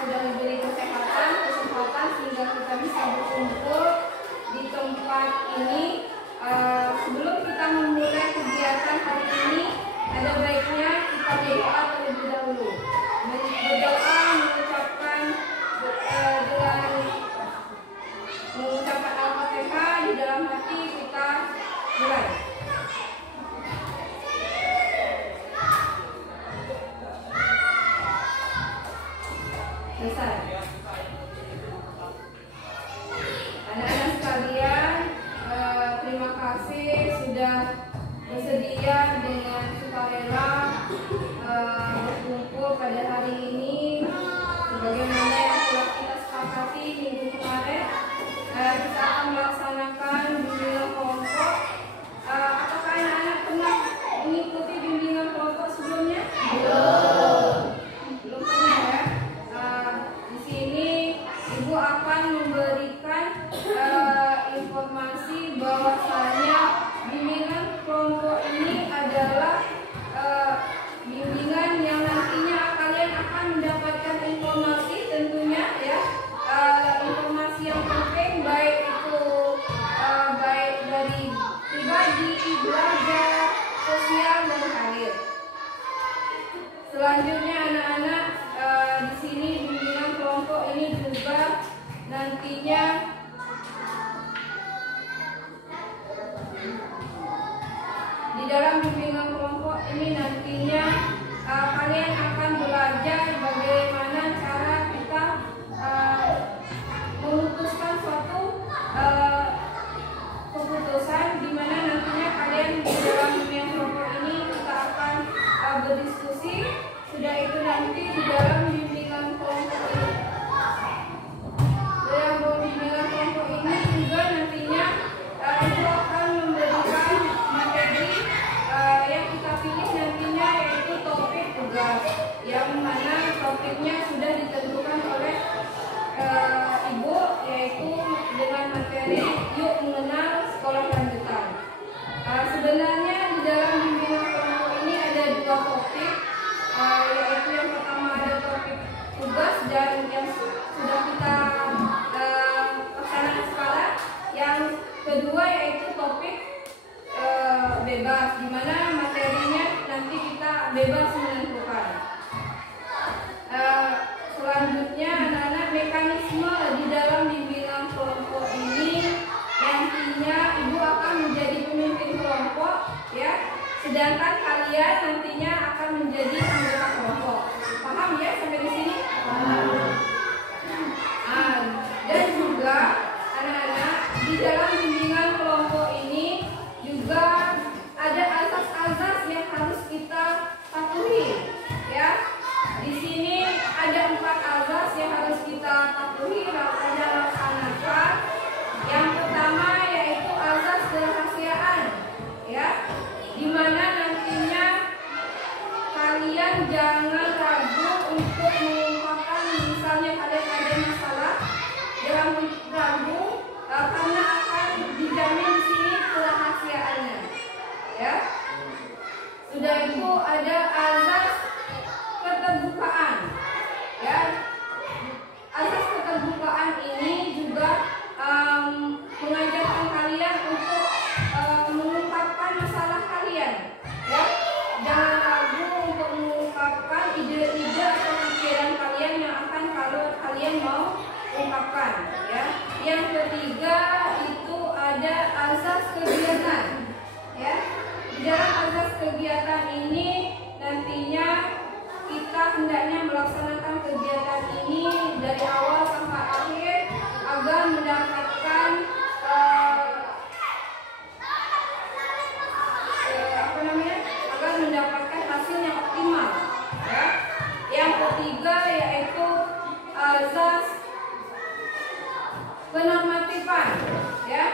sudah diberi kesehatan sehingga kita bisa berkumpul di tempat ini. Sebelum kita memulai kegiatan hari ini, ada baiknya kita berdoa terlebih dahulu. Berdoa mengucapkan Al-Fatihah di dalam hati kita mulai. Selesai. Anak-anak sekalian, terima kasih sudah bersedia dengan sukarela berkumpul pada hari ini. Sebagaimana yang telah kita sepakati minggu kemarin, kita akan melaksanakan bimbingan kelompok. Apakah anak-anak pernah mengikuti bimbingan kelompok sebelumnya? Belum pernah ya. Di sini Ibu akan memberikan informasi bahwasanya bimbingan kelompok ini adalah bimbingan yang nantinya kalian akan mendapatkan informasi tentunya ya, informasi yang penting baik itu baik dari pribadi, belajar, sosial dan karir. Selanjutnya anak-anak, di sini bimbingan kelompok ini juga nantinya di dalam bimbingan kelompok ini nantinya kalian akan belajar bagaimana cara kita memutuskan suatu keputusan, di mana nantinya kalian di dalam bimbingan kelompok ini kita akan berdiskusi. Sudah itu nanti di dalam bimbingan kelompok ini, juga nantinya itu akan memberikan materi yang kita pilih nantinya, yaitu topik tugas, yang mana topiknya sudah ditentukan oleh Ibu, yaitu dengan materi yuk mengenal sekolah lanjutan. Sebenarnya di dalam bimbingan kelompok ini ada dua topik, yaitu yang pertama ada topik tugas dan yang sudah kita laksanakan sekarang. Yang kedua yaitu topik bebas, di mana materinya nanti kita bebas menentukan. Selanjutnya anak-anak, mekanisme di dalam bimbingan kelompok ini nantinya Ibu akan menjadi pemimpin kelompok ya, sedangkan kalian nantinya akan menjadi anggota kelompok. Paham ya sampai di sini? Dan juga anak-anak, di dalam bimbingan kelompok ini juga ada azas-azas yang harus kita patuhi ya. Di sini ada 4 azas yang harus kita patuhi dan laksanakan. Yang pertama yaitu azas kerahasiaan ya, di mana nantinya kalian jangan ragu untuk mengungkapkan, misalnya kalian ada masalah, jangan ragu karena akan dijamin di sini kerahasiaannya ya. Sudah itu ada azas keterbukaan ya. Azas keterbukaan ini juga mengajarkan kalian untuk mengungkapkan masalah kalian ya. Jangan ragu untuk mengungkapkan ide-ide atau pikiran kalian yang akan kalian mau ungkapkan ya. Yang ketiga itu ada azas kegiatan ya. Di dalam azas kegiatan ini nantinya kita hendaknya melaksanakan kegiatan ini dari awal sampai akhir agar mendapatkan agar mendapatkan hasil yang optimal ya. Yang ketiga yaitu azas kenormatifan ya.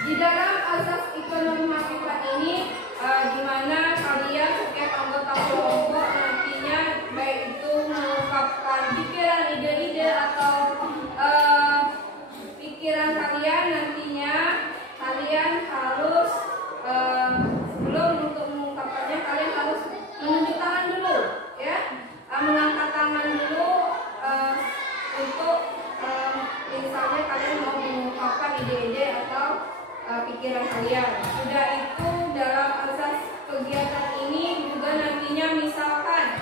Di dalam azas kenormatifan ini di mana kalian setiap anggota kelompok nantinya baik itu mengungkapkan pikiran, ide-ide atau pikiran kalian, nantinya kalian harus sebelum untuk mengungkapkannya kalian harus menunjuk tangan dulu ya, mengangkat tangan dulu pikiran kalian. Sudah itu dalam asas kegiatan ini juga nantinya misalkan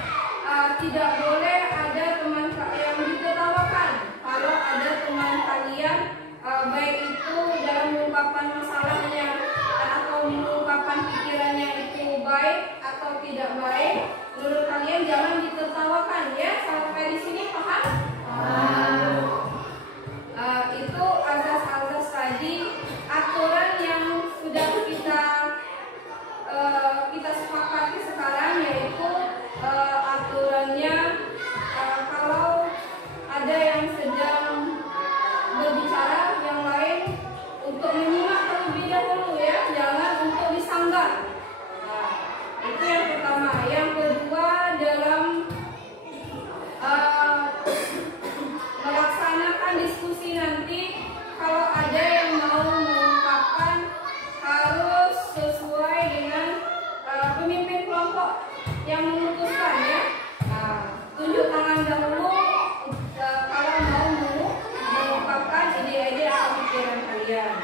tidak boleh ada teman yang ditertawakan. Kalau ada teman kalian baik itu dalam mengungkapkan masalahnya atau mengungkapkan pikirannya itu baik atau tidak baik, menurut kalian jangan ditertawakan ya. Sampai di sini paham? Itu azas-azas tadi, aturan yang sudah kita sepakati sekarang, yaitu aturannya kalau ada yang sedang berbicara yang lain untuk menyimak terlebih dahulu ya, jangan untuk disanggah. Itu yang pertama. Yang kedua, dalam melaksanakan diskusi nanti, kalau ada yang mau mengungkapkan harus sesuai dengan pemimpin kelompok yang memutuskan ya. Tunjuk tangan dahulu kalau mau mengungkapkan ide-ide atau pikiran kalian.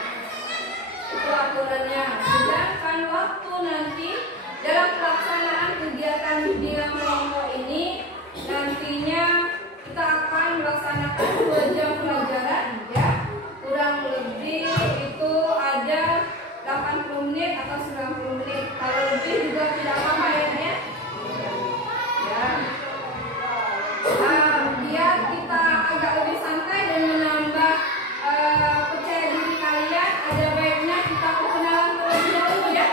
Itu aturannya. Sedangkan waktu nanti dalam pelaksanaan kegiatan di dalam kelompok ini, nantinya kita akan melaksanakan 2 jam pelajaran ya. Kurang lebih itu ada 80 menit atau 90 menit. Kalau lebih juga tidak apa-apa ya. Biar kita agak lebih santai dan menambah percaya diri kalian, ada baiknya kita perkenalan terlebih dahulu ya.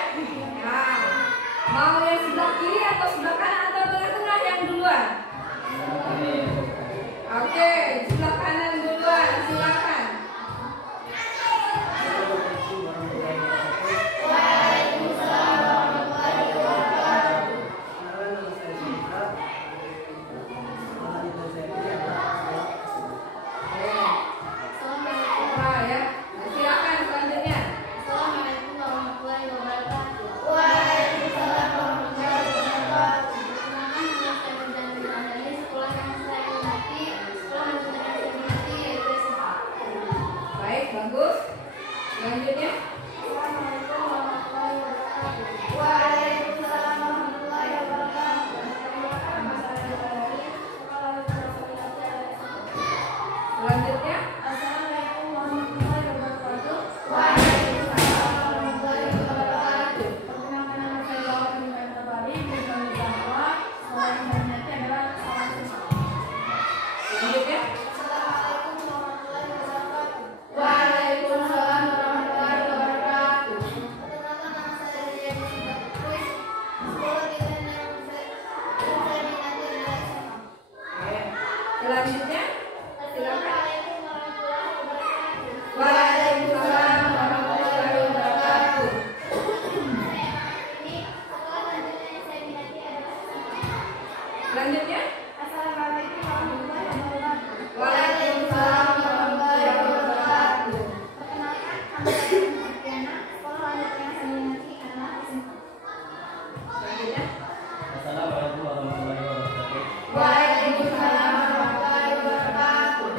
Mau yang sebelah kiri atau sebelah kanan atau tengah-tengah yang duluan? Oke, sebelah kanan duluan, silakan. Bagus. Selanjutnya. Waalaikumsalam warahmatullahi wabarakatuh. Selanjutnya. Assalamualaikum warahmatullahi wabarakatuh. Waalaikumsalam warahmatullahi wabarakatuh. Perkenalkan nama saya Bawa Pemimpinan Tabari, bersama bahwa soal yang berikutnya adalah salah satu. Selanjutnya. Waalaikumsalam warahmatullahi wabarakatuh. Perkenalkan nama saya Ria Jessica Putri, sekolah di saya minati adalah SMA. Selanjutnya, silakan. Waalaikumsalam warahmatullahi wabarakatuh. Selanjutnya, assalamualaikum warahmatullahi wabarakatuh. Waalaikumsalam warahmatullahi wabarakatuh. Perkenalkan, nama saya Diana, sekolah lanjut yang saya minati adalah SMA. Selanjutnya, assalamualaikum warahmatullahi wabarakatuh. Waalaikumsalam warahmatullahi wabarakatuh.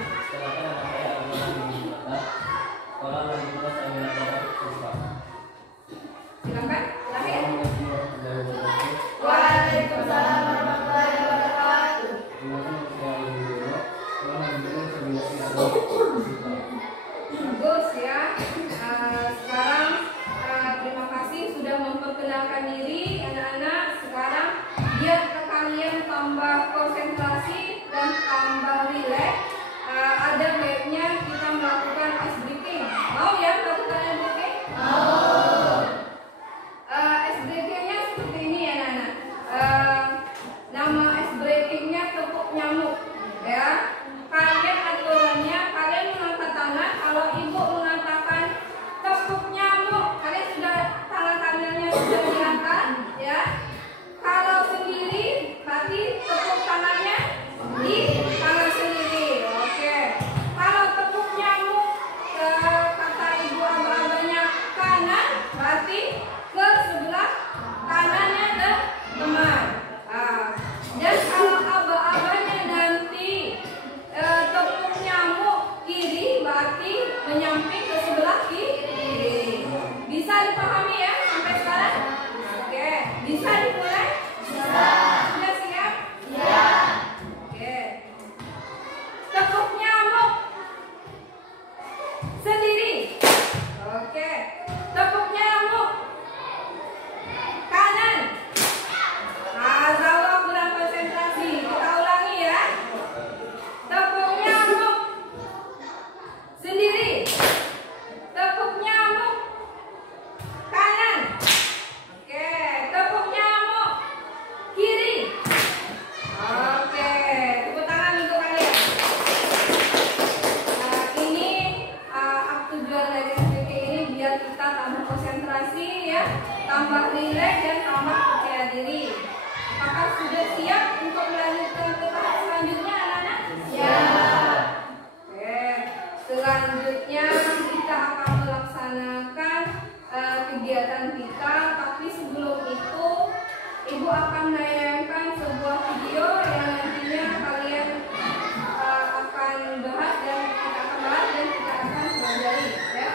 Sudah siap untuk melanjutkan ke tahap selanjutnya anak-anak? Ya. Oke. Selanjutnya kita akan melaksanakan kegiatan kita, tapi sebelum itu Ibu akan menayangkan sebuah video yang nantinya kalian akan bahas dan kita akan pelajari, ya.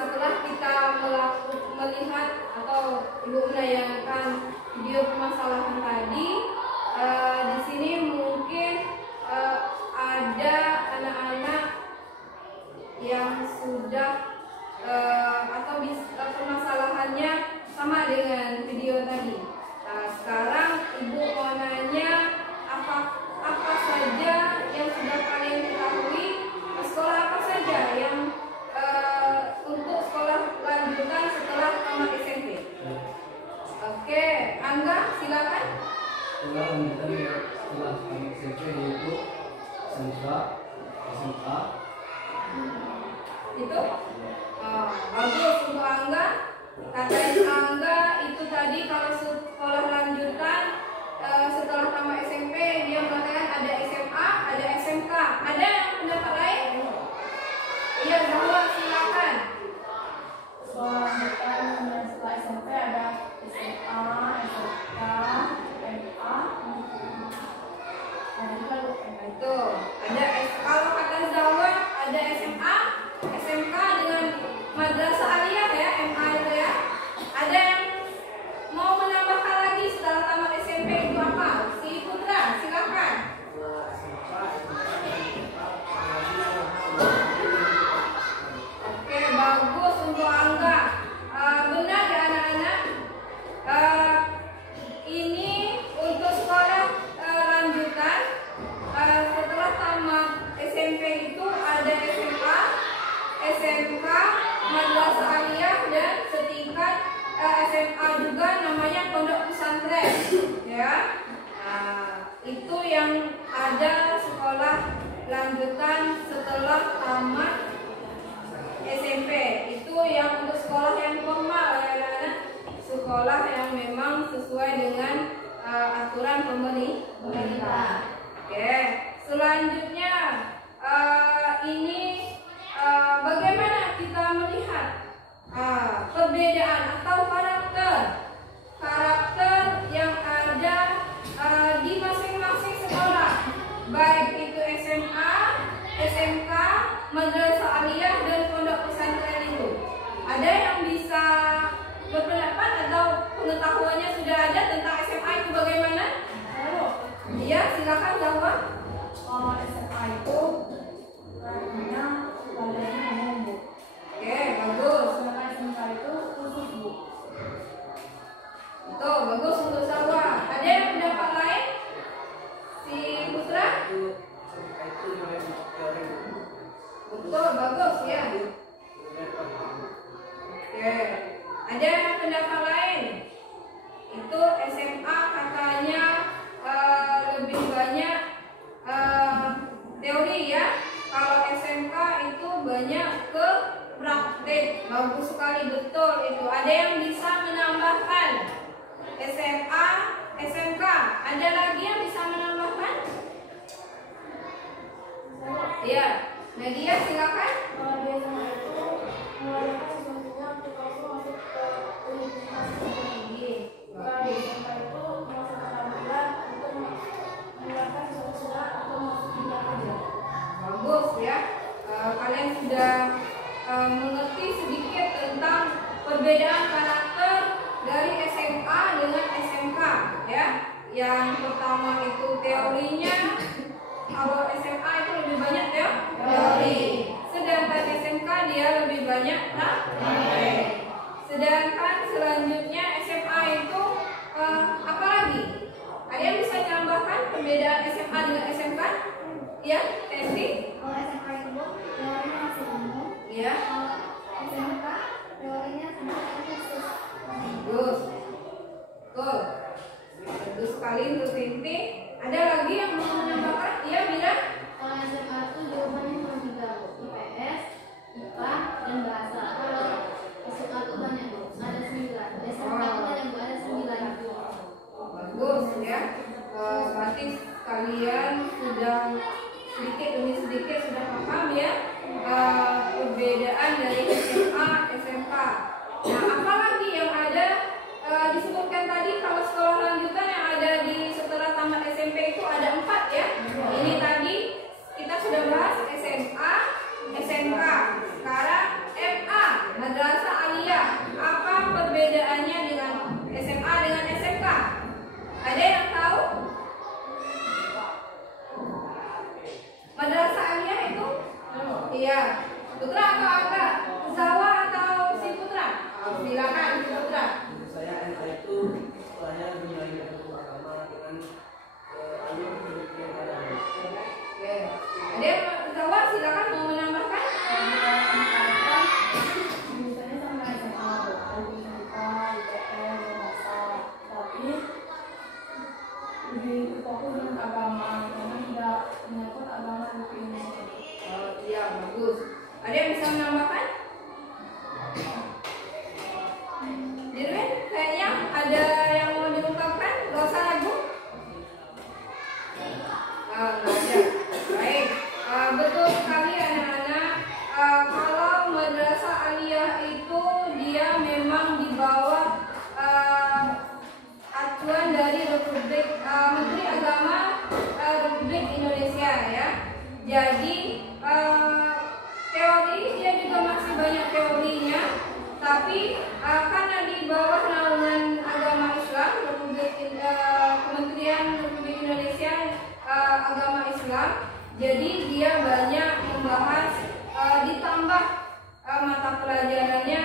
Setelah kita melihat atau Ibu menayangkan video permasalahan tadi, di sini mungkin ada anak-anak yang sudah atau permasalahannya sama dengan video tadi. Nah, sekarang Ibu mau nanya apa saja yang sudah kalian ketahui, sekolah apa saja yang untuk sekolah lanjutan setelah tamat SMP. Oke, Angga silakan. Sekolah lanjutan setelah tamat SMP yaitu SMK, SMK. Itu? Bagus untuk Angga. Katanya Angga itu tadi kalau sekolah lanjutan setelah tamat SMP dia mengatakan ada SMA, ada SMK. Ada yang pendapat lain? Iya, Zahwa silakan. Sekolah lanjutan setelah SMP ada SMA, SMK, MA, dan juga itu ada kalau kata Zahwa ada SMA, SMK dengan madrasah aliyah ya, MA itu ya. Ada yang mau menambahkan lagi setelah tamat SMP itu apa? Si Putra silakan. Oke, bagus untuk Angga. Benar ya anak-anak. Ini untuk sekolah lanjutan setelah tamat SMP itu ada SMA, SMK, madrasah aliyah dan setingkat SMA juga namanya pondok pesantren ya. Itu yang ada sekolah lanjutan setelah tamat SMP. Itu yang untuk sekolah yang formal ya anak-anak, sekolah yang memang sesuai dengan aturan pemerintah. Oke, selanjutnya ini bagaimana kita melihat perbedaan atau karakter yang ada di masing-masing sekolah, baik itu SMA, SMK, madrasah aliyah dan pondok pesantren itu. Ada yang bisa berpendapat atau pengetahuannya sudah ada tentang SMA itu bagaimana? Iya, silakan Zahwa. SMA itu rasanya belajarnya umum, Bu. Oke, bagus. Sedangkan SMK itu khusus, Bu. Itu bagus untuk Zahwa. Ada yang pendapat lain? Si Putra? Betul, bagus ya. Oke. Ada yang pendapat lain? Itu SMA katanya lebih banyak teori ya. Kalau SMK itu banyak ke praktik. Bagus sekali, betul itu. Ada yang bisa menambahkan? SMA, SMK. Ada lagi yang bisa menambahkan? Iya. Nadia silakan. Kalau di SMA itu mengajarkan sesuatunya untuk langsung masuk ke universitas yang tinggi. Kalau di SMK itu masuk keterampilan untuk mengeluarkan sesuatu atau masuk dunia kerja. Bagus ya. kalian sudah mengerti sedikit tentang perbedaan karakter dari SMA dengan SMK ya. Yang pertama itu teorinya. Kalau SMA itu lebih banyak ya teori, sedangkan SMK dia lebih banyak praktek. Sedangkan selanjutnya SMA itu apa lagi? Ada yang bisa menambahkan perbedaan SMA dengan SMK? Ya, Testi? Kalau SMK itu teorinya masih umum. Ya. Kalau SMK teorinya sedikit khusus. Bagus. Betul. Bagus sekali untuk Tinti. Ada lagi yang mau menambahkan? Iya, Mira? Kalau SMK itu jawabannya cuma 3, IPS, IPA, dan bahasa. Kalau SMK itu banyak, ada 9. SMK itu ada 9. Bagus ya. Berarti kalian sudah sedikit demi sedikit sudah paham ya perbedaan dari SMA, SMK. Nah, apa lagi yang ada disebutkan tadi? Kalau sekolah lanjutan yang ada di setelah tamat SMP itu ada 4 ya. Ini tadi kita sudah bahas SMA, SMK. Sekarang MA, Madrasah Aliyah. Apa perbedaannya dengan SMA dengan SMK? Ada yang tahu? Madrasah Aliyah itu? Iya. Putra atau Angga? Zawa atau si Putra? Silakan si Putra. Saya MA itu sekolahnya lebih banyak ilmu agama dengan alur pendidikan agama. Oke. Ada yang Zawa? Silakan mau menambahkan? Misalnya sama SMA, IPA, IPS, bahasa. Tapi lebih fokus dengan agama karena tidak menyangkut agama seperti ini. Iya, bagus. Ada yang bisa menambahkan? Dirwin, kayaknya ada yang mau diungkapkan? Gak usah ragu. Nggak ada. Baik. Betul sekali anak-anak. Kalau Madrasah Aliyah itu dia memang di bawah acuan dari Republik Menteri Agama Republik Indonesia ya. Jadi teori dia juga masih banyak teorinya, tapi karena di bawah naungan agama Islam Kementerian Republik Indonesia Agama Islam, jadi dia banyak membahas ditambah mata pelajarannya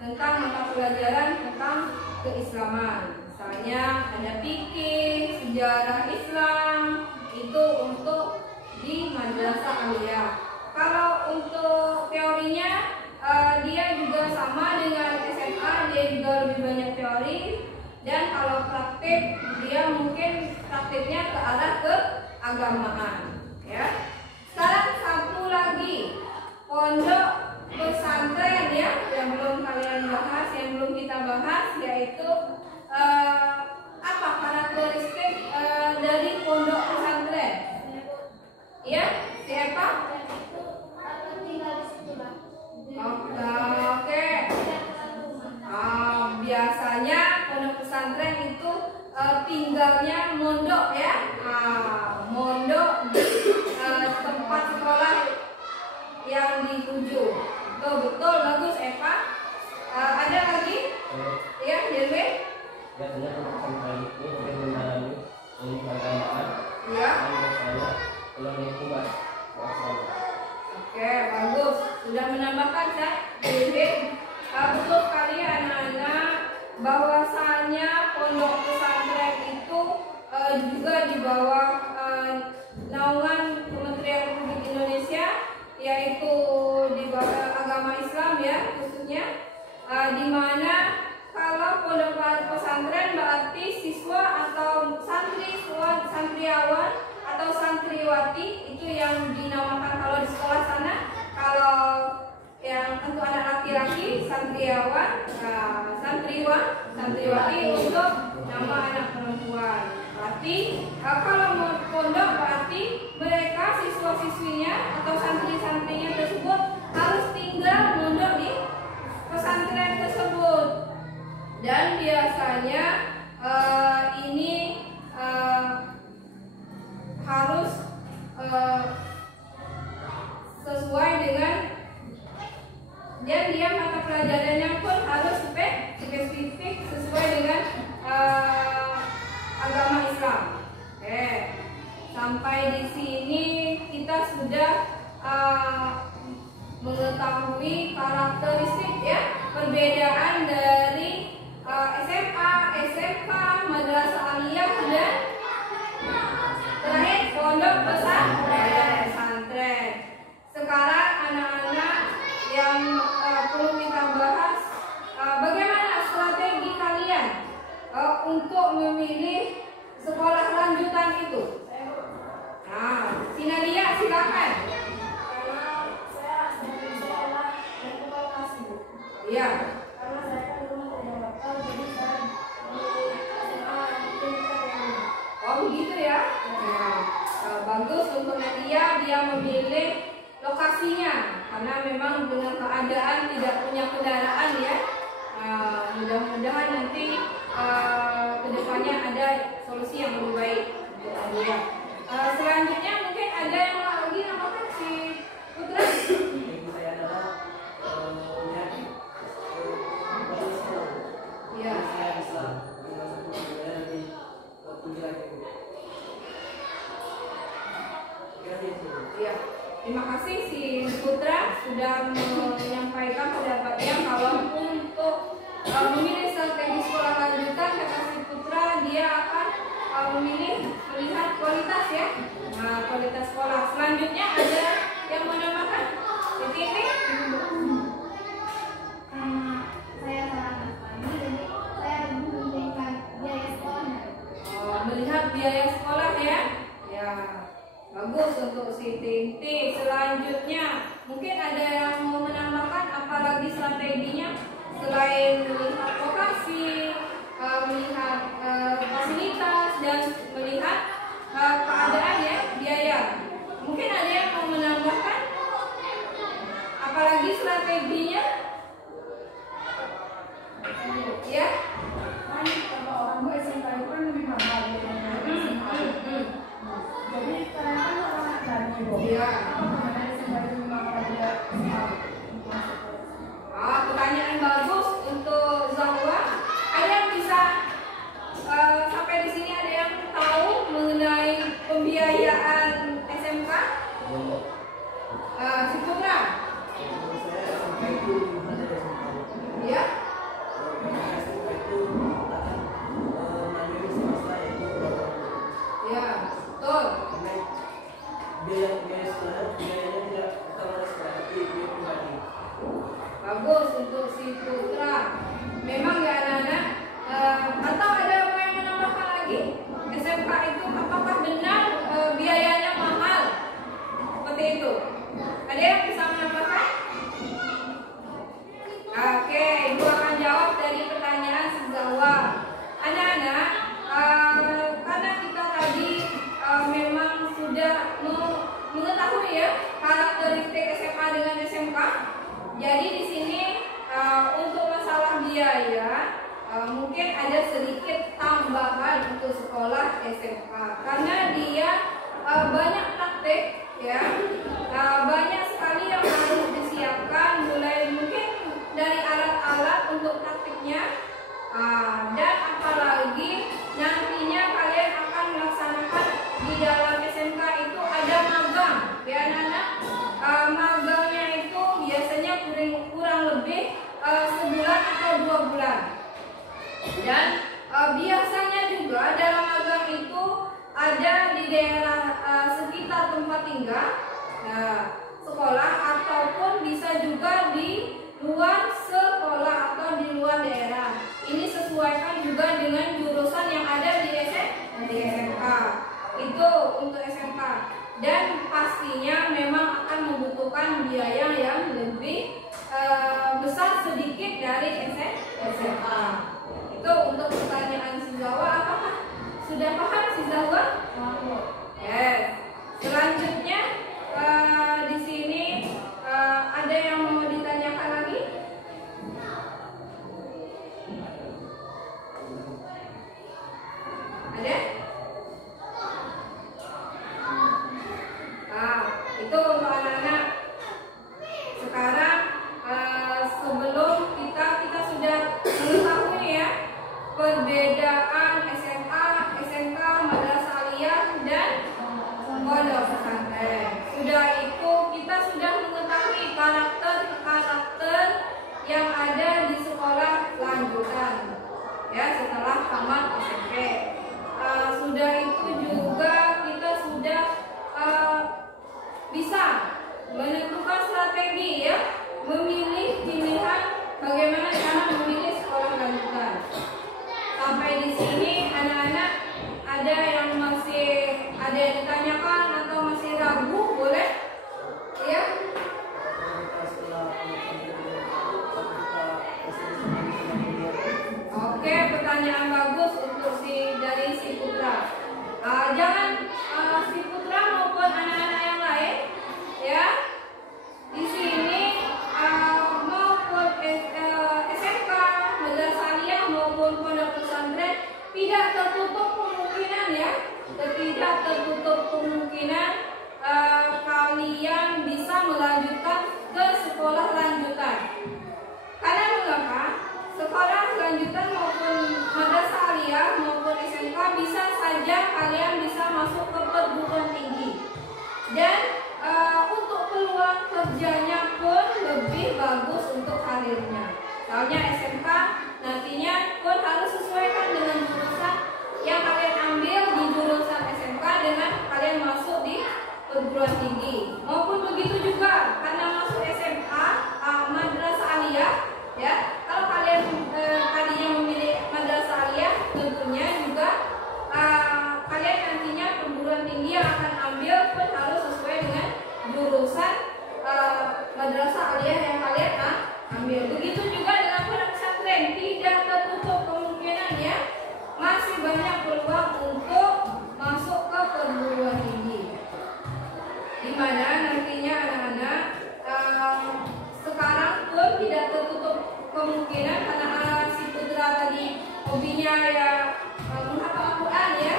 tentang mata pelajaran tentang keislaman. Misalnya ada fikih, sejarah Islam, itu untuk di Madrasah Aliyah. Kalau untuk teorinya dia juga sama dengan SMA, dia juga lebih banyak teori. Dan kalau praktik dia mungkin praktiknya ke arah keagamaan ya. Sekarang satu lagi, pondok pesantren ya, yang belum kalian bahas, yang belum kita bahas, yaitu apa karakteristik dari pondok pesantren? Ya, siapa? Oke. Biasanya pondok pesantren itu tinggalnya mondok ya, mondok di tempat sekolah yang dituju. Betul, bagus Eva. Ada lagi? Ya, Dirwin? Biasanya pesantren itu lebih mendalami ilmu keagamaan. Ya. Dan biasanya pulang itu mas. Oke, bagus. Sudah menambahkan saya, Dirwin. Betul sekali anak-anak, bahwasanya pondok pesantren itu juga di bawah naungan Kementerian Republik Indonesia, yaitu di bawah agama Islam ya khususnya, di mana kalau pondok pesantren berarti siswa atau santriawan atau santriwati, itu yang dinamakan kalau di sekolah sana. Kalau yang untuk anak laki-laki santriawan, santriwati untuk nama anak perempuan. Berarti kalau mau pondok berarti mereka siswa-siswinya atau santri-santrinya tersebut harus tinggal mondok di pesantren tersebut. Dan biasanya ini harus sesuai dengan dan dia mata pelajarannya pun harus spesifik sesuai dengan agama Islam. Oke, sampai di sini kita sudah mengetahui karakteristik ya perbedaan dari SMA, SMK, madrasah aliyah dan terakhir pondok pesantren. Sekarang anak-anak yang perlu kita bahas bagaimana strategi kalian untuk memilih sekolah lanjutan itu. Nah, si Nadia silakan. Saya sedang sekolah yang lokasi, Bu. Iya. Karena saya kan belum punya bakal, jadi saya Oh begitu ya. Nah, bagus untuk Nadia, dia memilih lokasinya karena memang dengan keadaan tidak punya kendaraan ya. Mudah-mudahan nanti kedepannya ada solusi yang lebih baik untuk Nadia. Selanjutnya mungkin ada yang lagi namakan si Putra. Yang saya adalah melihat Iya. saya bisa lebih tinggi lagi. Iya. Terima kasih si Putra sudah menyampaikan pendapatnya kalau untuk memilih strategi sekolah lanjutan kata si Putra dia akan memilih melihat kualitas ya. Nah, kualitas sekolah. Selanjutnya ada yang mau namakan? Titi? saya sangat pagi, jadi saya memberikan biaya sekolahnya. Melihat biaya sekolah ya. Ya. Bagus untuk si Tinti. Selanjutnya mungkin ada yang mau menambahkan apalagi strateginya selain melihat lokasi, melihat fasilitas dan melihat keadaan ya biaya. Mungkin ada yang mau menambahkan apalagi strateginya? Ya? Kan kalau orang tua SMK itu kan lebih mahal gitu. Jadi karena kan orang tadi Bu. Iya. Apa gimana SMK itu lebih mahal dia? Pertanyaan bagus untuk Zahwa. Ada yang bisa sampai di sini ada yang tahu mengenai pembiayaan SMK? Si Putra? Saya sampai itu ada Ya? SMK itu akan mandiri swasta itu Ya, betul. karena biaya sekolah biayanya tidak utama sekolah tapi biaya pribadi. Bagus untuk si Putra. Memang ya anak-anak. Atau ada yang mau menambahkan lagi? SMK itu apakah benar biayanya mahal? Seperti itu. Ada yang bisa menambahkan? Oke, Ibu akan jawab dari pertanyaan si Zahwa. Anak-anak, karena kita tadi memang sudah mengetahui ya karakteristik SMA dengan SMK. Jadi di sini untuk masalah biaya mungkin ada sedikit tambahan untuk sekolah SMK karena dia banyak praktek ya, banyak sekali yang harus disiapkan mulai mungkin dari alat-alat untuk praktiknya dan apalagi nantinya kalian akan melaksanakan di dalam SMK itu ada magang ya anak-anak. Magangnya itu biasanya kurang lebih sebulan atau 2 bulan. Dan biasanya juga dalam magang itu ada di daerah sekitar tempat tinggal sekolah ataupun bisa juga di luar sekolah atau di luar daerah. Ini sesuaikan juga dengan jurusan yang ada di SMK. Itu untuk SMK. Dan pastinya memang akan membutuhkan biaya yang lebih besar sedikit dari SMA. Itu untuk pertanyaan si Zahwa. Apakah sudah paham si Zahwa? Yes. Selanjutnya di sini ada yang mau ditanyakan lagi? Ada? Itu untuk anak-anak ya setelah tamat SMP. Sudah itu juga kita sudah bisa menentukan strategi ya, memilih pilihan bagaimana cara memilih sekolah lanjutan. Sampai di sini anak-anak ada yang masih ada yang ditanyakan atau masih ragu, boleh ya? Oke, pertanyaan bagus untuk dari si Putra. Jangan si Putra maupun anak-anak yang lain ya. Di sini maupun SMK, madrasah aliyah maupun pondok pesantren tidak tertutup kemungkinan ya. Tidak tertutup kemungkinan kalian bisa melanjutkan ke sekolah lanjutan. Karena mengapa? Sekolah lanjutan maupun madrasah aliyah maupun SMK bisa saja kalian bisa masuk ke perguruan tinggi. Dan untuk peluang kerjanya pun lebih bagus untuk karirnya. Soalnya SMK nantinya pun harus sesuaikan dengan jurusan yang kalian ambil di jurusan SMK dengan kalian masuk di perguruan tinggi. Maupun begitu juga karena masuk SMA madrasah aliyah ya. Kalau kalian tadinya memilih madrasah aliyah, tentunya juga kalian nantinya perguruan tinggi yang akan ambil pun harus sesuai dengan jurusan madrasah aliyah yang kalian ambil. Begitu juga dengan pondok pesantren, tidak tertutup kemungkinan ya, masih banyak peluang untuk masuk ke perguruan tinggi. Di mana nantinya anak-anak sekarang pun tidak tertutup kemungkinan karena si Putra tadi hobinya ya menghafal Al-Quran ya.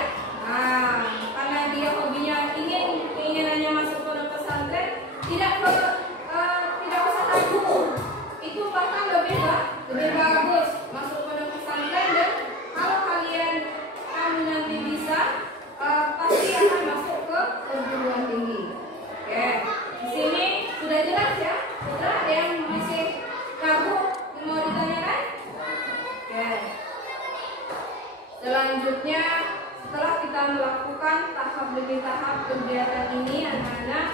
Karena dia hobinya keinginannya masuk pondok pesantren, tidak usah ragu. Itu bahkan lebih bagus masuk pondok pesantren, dan kalau kalian nanti bisa pasti akan masuk ke perguruan tinggi. Oke, di sini sudah jelas ya. Putra, ada yang masih ragu yang mau ditanyakan? Oke. Selanjutnya, setelah kita melakukan tahap demi tahap kegiatan ini, anak-anak,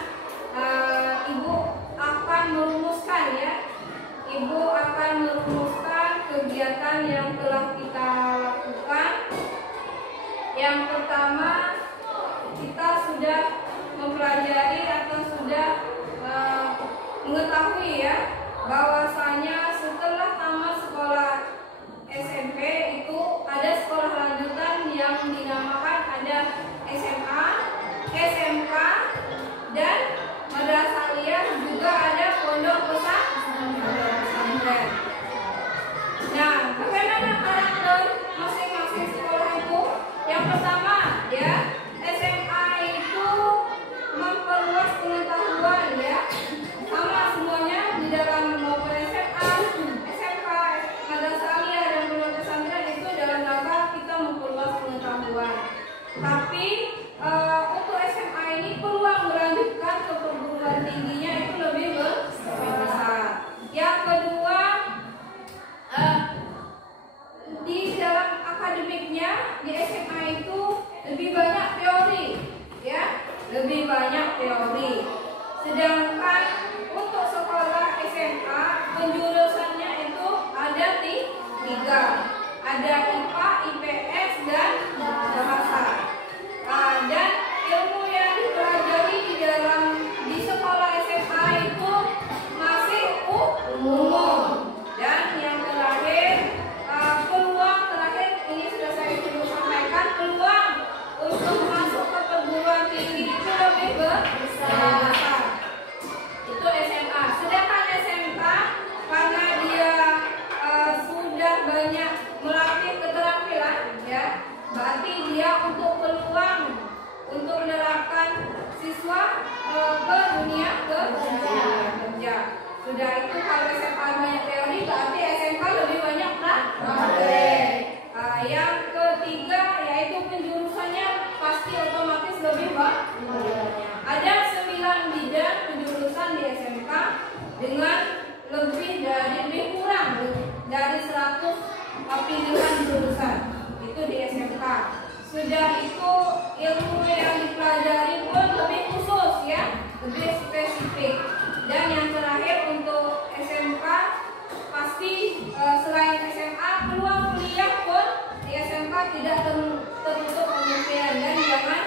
ibu akan merumuskan ya. Ibu akan merumuskan kegiatan yang telah kita lakukan. Yang pertama, kita sudah mempelajari atau sudah mengetahui ya, bahwasanya setelah tamat sekolah SMP itu ada sekolah lanjutan yang dinamakan ada SMA, SMK, dan madrasah aliyah, juga ada pondok pesantren. Nah, bagaimana karakter masing-masing sekolah itu? Yang pertama ya, SMA itu memperluas pengetahuan ya, sama semuanya di dalam maupun SMA, SMK, madrasah aliyah dan pondok pesantren itu dalam rangka kita memperluas pengetahuan. Tapi untuk SMA ini peluang melanjutkan ke perguruan tingginya itu lebih tidak tertutup kemungkinan dan jangan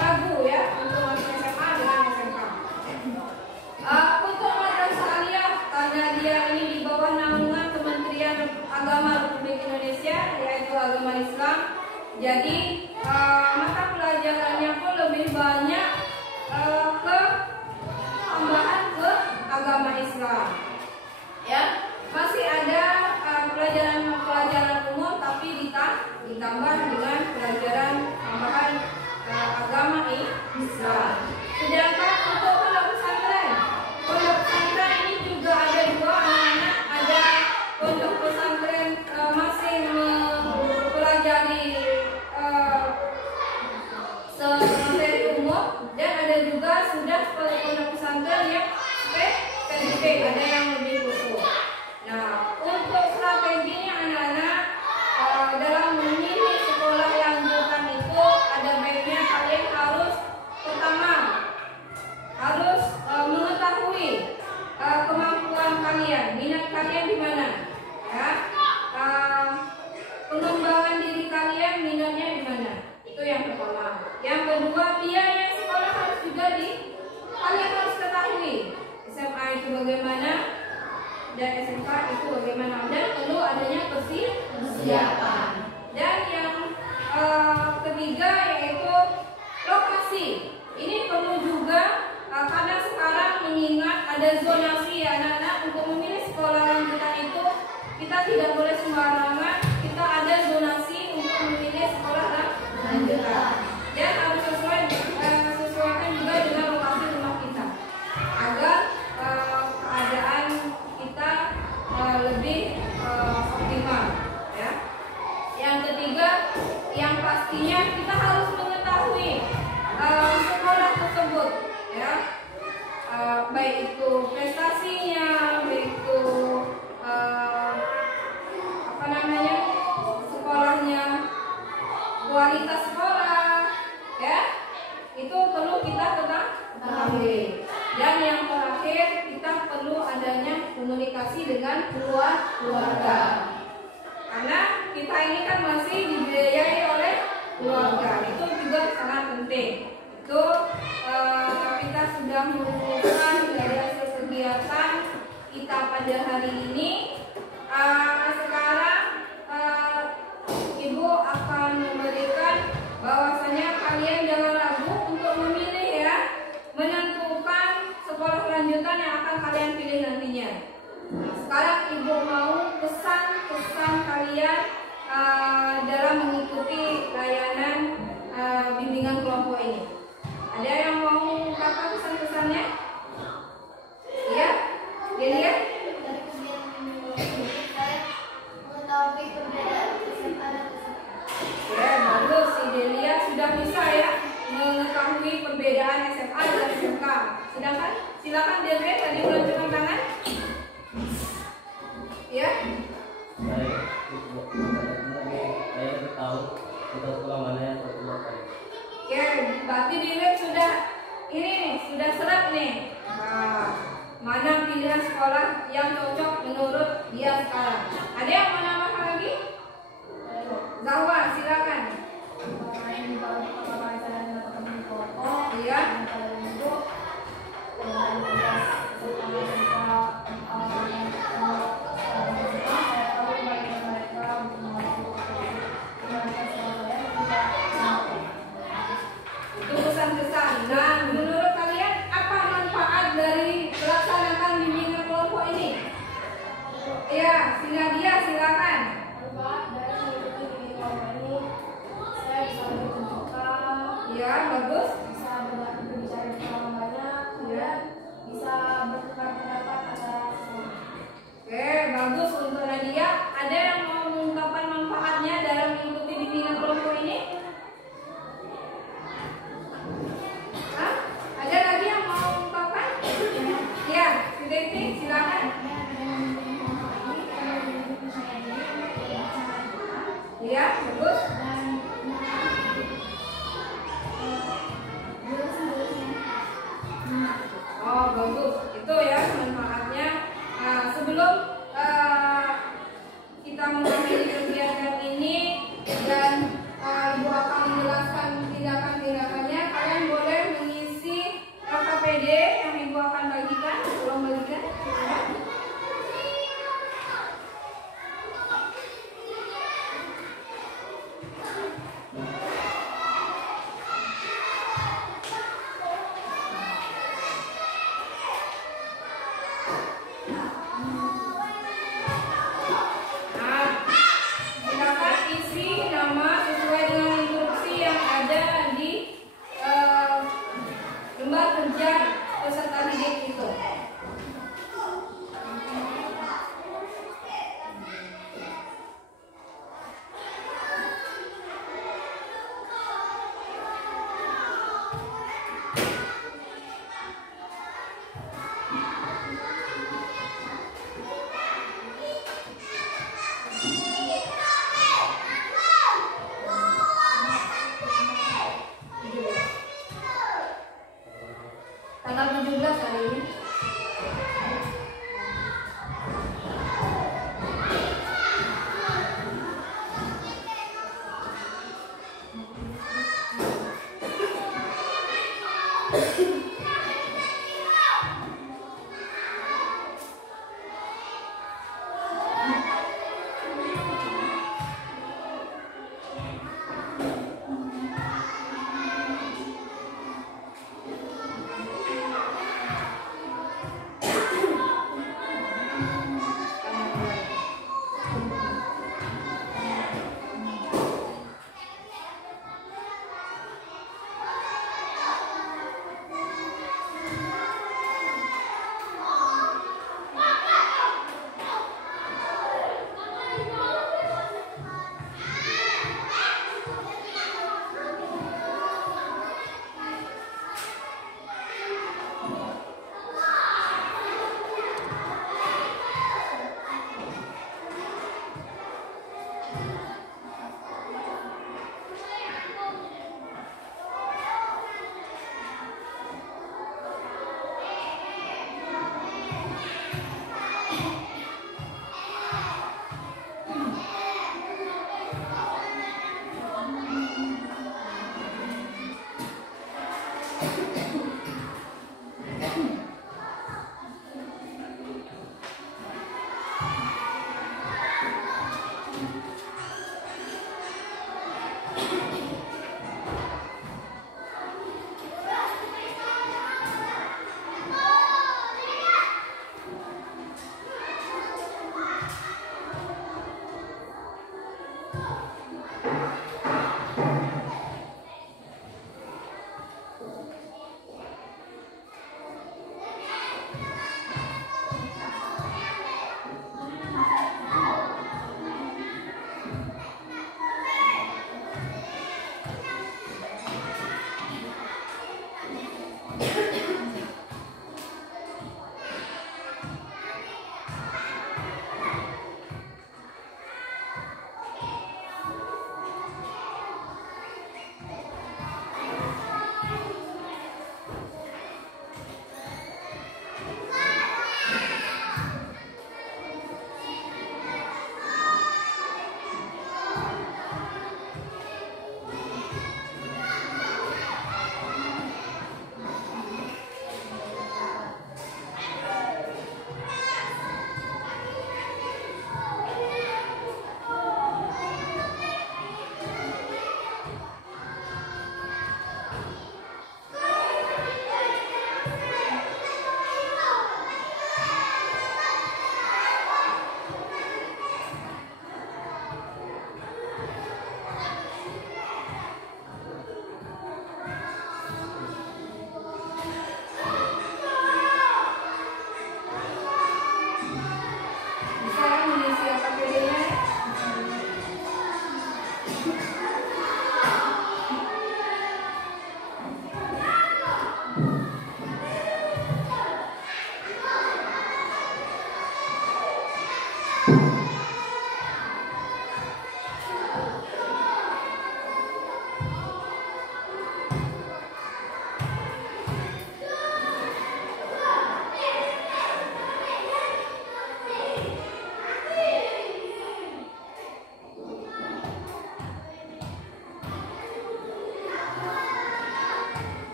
ragu ya untuk masuk SMA dengan SMK. Untuk madrasah aliyah karena dia ini di bawah naungan Kementerian Agama Republik Indonesia yaitu agama Islam, jadi mata pelajarannya pun lebih banyak ke tambahan ke agama Islam. Ya, masih ada pelajaran umum tapi ditambah dengan pelajaran tambahan agama Islam. Sedangkan untuk pondok pesantren ini juga ada dua anak-anak, ada pondok pesantren masih mempelajari materi umum dan ada juga sudah pondok pesantren yang spesifik, ada yang lebih khusus. Nah, untuk strateginya anak-anak dalam memilih sekolah lanjutan itu ada baiknya kalian harus pertama harus mengetahui kemampuan kalian, minat kalian di mana, ya, pengembangan diri kalian minatnya di mana, itu yang pertama. Yang kedua, biaya sekolah harus juga kalian harus ketahui SMA itu bagaimana dan SMK itu bagaimana, dan perlu adanya persiapan. Dan yang ketiga yaitu lokasi. Ini perlu juga karena sekarang mengingat ada zonasi ya anak-anak, untuk memilih sekolah lanjutan itu kita tidak boleh sembarangan, kita ada zonasi untuk memilih sekolah lanjutan dan harus sesuaikan juga dengan lokasi rumah kita agar keadaan kita lebih optimal ya. Yang ketiga, yang pastinya kita harus mengetahui sekolah tersebut ya, baik itu prestasinya, baik itu sekolahnya, kualitas sekolah ya, itu perlu kita ketahui. Dan yang terakhir, kita perlu adanya komunikasi dengan keluarga, karena kita ini kan masih dibiayai oleh keluarga, itu juga sangat penting. Itu kita sudah menemukan dari hasil kegiatan kita pada hari ini. Sekarang Ibu akan memberikan bahwasanya kalian jangan ragu untuk memilih ya, menentukan sekolah lanjutan yang akan kalian pilih nantinya. Sekarang Ibu mau pesan-pesan kalian dalam mengikuti layanan bimbingan kelompok ini. Ada yang mau mengungkapkan pesan-pesannya? Ya, dilihat. Dari kegiatan ini saya mengetahui perbedaan SMA dan SMK. Ya, bagus. Si Delia sudah bisa ya mengetahui perbedaan SMA dan SMK. Sedangkan silakan Delia tadi menunjukkan tangan. Ya. Saya tahu kita sekolah mana yang terbaik. Oke, berarti Delia sudah ini nih, sudah serap nih. Nah, mana pilihan sekolah yang cocok menurut dia sekarang. Ada yang mau nambahkan lagi? Zahwa, silakan. Yang di bawah kepala saya adalah teman kelompok. Iya. Yang paling untuk tugas sekolah saya tahu bagaimana mereka untuk masuk ke sekolah tidak sampai. Itu pesan-pesan. Nah, menurut kalian apa manfaat dari melaksanakan bimbingan kelompok ini? Ya, Sinadia silakan. Manfaat dari mengikuti bimbingan kelompok ini, saya bisa lebih terbuka, Ya, bagus. bisa berbicara bersama banyak, Ya. bisa bertukar pendapat antara sesama. Oke, bagus untuk Nadia. Ada yang mau mengungkapkan manfaatnya dalam mengikuti bimbingan kelompok ini? Hah? Ada lagi yang mau mengungkapkan? Ya, Siti, silakan. Ya, bagus. Oh, bagus. Itu ya manfaatnya. Sebelum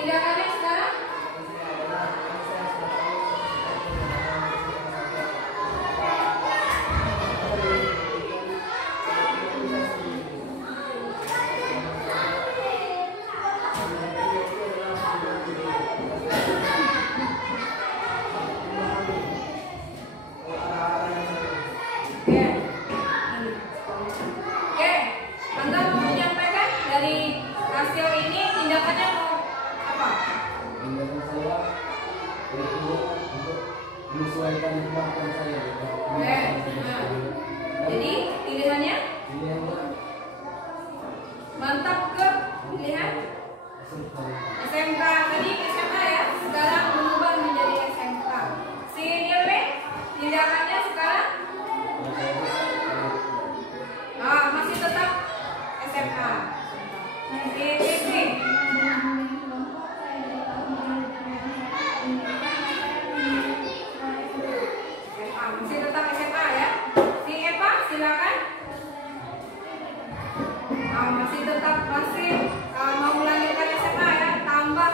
Tindakannya sekarang? Oke. Oke, Anda mau menyampaikan dari hasil ini tindakannya mau apa? Tindakan saya yaitu untuk menyesuaikan kemampuan saya. Oke. Nah, jadi pilihannya Pilihannya mantap ke pilihan SMK. Tadi SMA ya, sekarang berubah menjadi SMK. Si DW tindakannya sekarang masih tetap SMA. Si TC SMA, masih tetap SMA ya. Si Eva silakan. Masih tetap mau melanjutkan SMA ya, tambah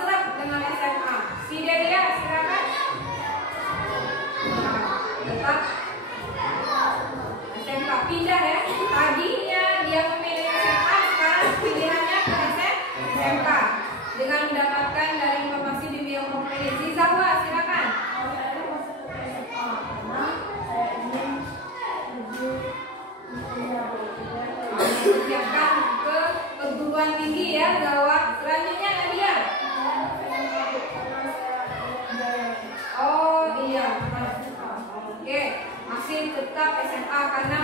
serat dengan SMA. Si Delia silakan. Tetap SMK, pindah ya. Tadinya dia memilih SMA, sekarang pilihannya ke SMK dengan mendapatkan dari informasi di bioprofili. Si Zahwa silakan. Siapkan ke perguruan tinggi ya, Zahwa. Selanjutnya Nadia. Oh iya, oke, masih tetap SMA karena